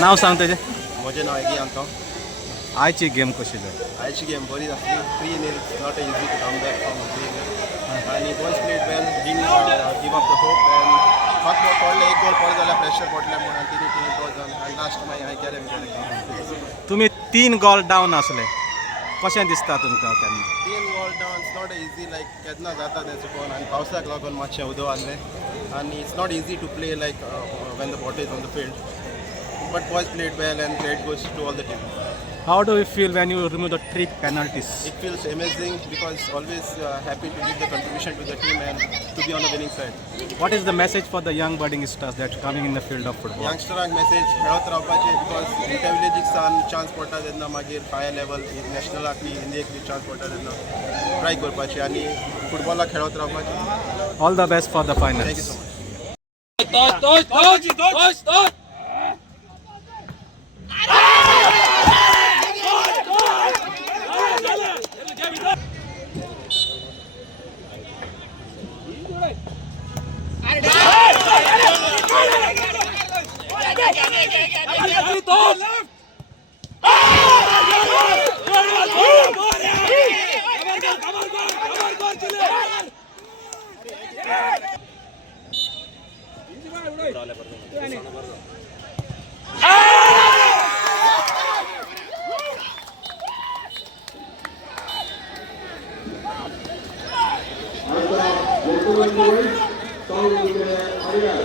नाव सांग तेजें. म्हजें नांव एगी आंतो. आयची गेम कशी जाय? आयची गेम बरी जातली. 3-0 not easy to come back from 3-0 आनी boys played well, didn't give up the hope and म्हाका पडलें एक गोल पडलो जाल्यार प्रेशर पडलें म्हणून तिनी ड्रॉ जावन आनी लास्ट मागीर हांवें केलें मुगेलें. तुमी 3 गोल डावन आसले. कशें दिसता तुमकां केन्ना? 3 गोल डावन इट्स नॉट इजी लायक केन्ना जाता तें चुकोवन आनी पावसाक लागून मातशें उदक आहलें आनी it's not easy to play like when the bot is on the field. But boys played well and credit goes to all the team. How do you feel when you remove the 3 penalties? It feels amazing because always happy to give the contribution to the team and to be on the winning side. What is the message for the young budding stars that coming in the field of football? Youngsterank message खेळत रावपाचें because इंटरविलेजीक सान chance पडटा तेन्ना मागीर higher level नॅशनलाक बी इंडियेक बी चान्स पडटा तेन्ना ट्राय करपाची आनी फुटबॉलाक खेळत रावपाचें. All the best for the finals. Thank you so much. Ariel.